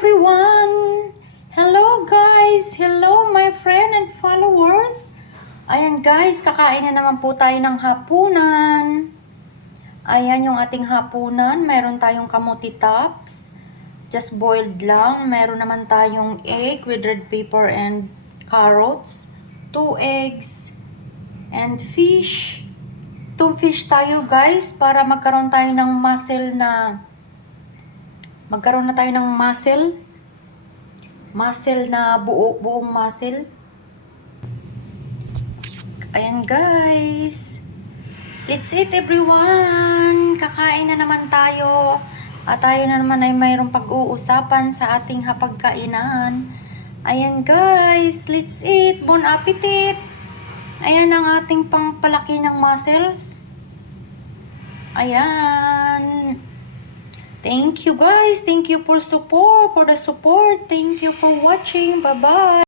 everyone! Hello guys! Hello my friend and followers! Ayan guys, kakain na naman po tayo ng hapunan. Ayan yung ating hapunan. Meron tayong kamuti tops. Just boiled lang. Meron naman tayong egg with red pepper and carrots. 2 eggs. And fish. 2 fish tayo guys para magkaroon tayo ng muscle na muscle na buong muscle. Ayan guys, let's eat everyone. Kakain na naman tayo at tayo na naman ay mayroong pag-uusapan sa ating hapagkainan. Ayan guys, let's eat. Bon appetit. Ayan ang ating pangpalaki ng muscles. Ayan. Thank you guys. Thank you for the support. Thank you for watching. Bye-bye.